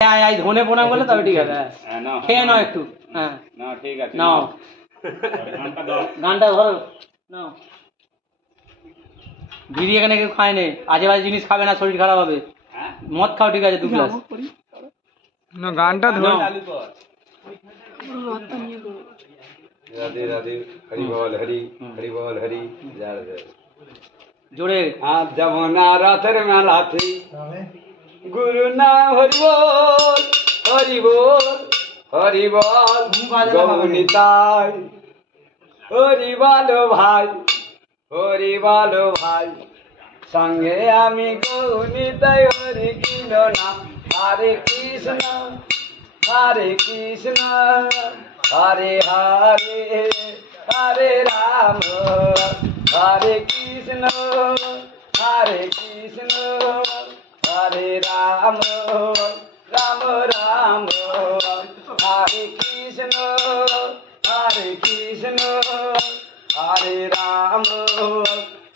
ধনে প্রণাম করলে তবে ঠিক আছে। খেয়ে নাও একটু। হ্যাঁ ঠিক আছে, নাও গানটা ধরো, নাও। বিড়ি এখানে কেউ খায় নে, আজে বাজে জিনিস খাবে না, শরীর খারাপ হবে। মদ খাও ঠিক আছে 2 গ্লাস। না গানটা ধরো। রাধে রাধে, হরি বল হরি, হরি বল হরি, জয় জয়। জোরে যমুনা রাতের মেলাতে গুরু নাম হরি বল, হরি বল, হরি বল, গৌনিতাই হরি বলো ভাই, হরি বলো ভাই, সঙ্গে আমি গৌনিতাই হরি কিন না। হরে কৃষ্ণ হরে কৃষ্ণ হরে হরে, হরে রাম হরে কৃষ্ণ, হরে কৃষ্ণ হরে রাম, রাম রাম হরে কৃষ্ণ, হরে কৃষ্ণ হরে রাম,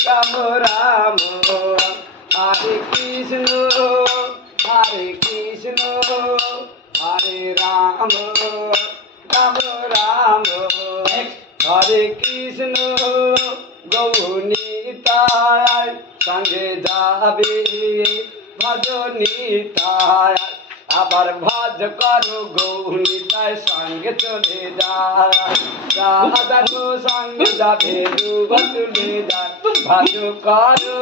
রাম রাম হরে কৃষ্ণ, হরে কৃষ্ণ হরে রাম, রাম রাম হরে কৃষ্ণ। গৌনিতায় সঙ্গে যাবে ভজনিতায়, আবার ভজ করো গৌনিতায় সঙ্গে চলে যায়, রাধানো সঙ্গে যাবে দুবা তুলে যায়, ভজ করো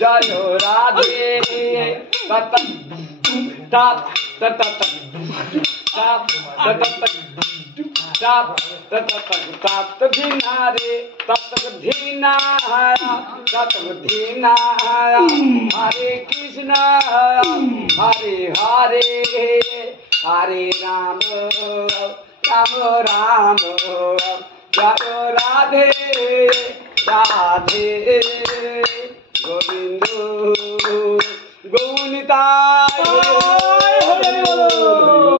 জয় Radhe. Stop, stop, stop, stop, stop, stop, stop, stop, dhinare, stop, dhinaya, stop, dhinaya, Hare Krishna, Hare Hare, Hare Ram, Ram Ram, Jai Radhe, Radhe, Govinda, Gaunita.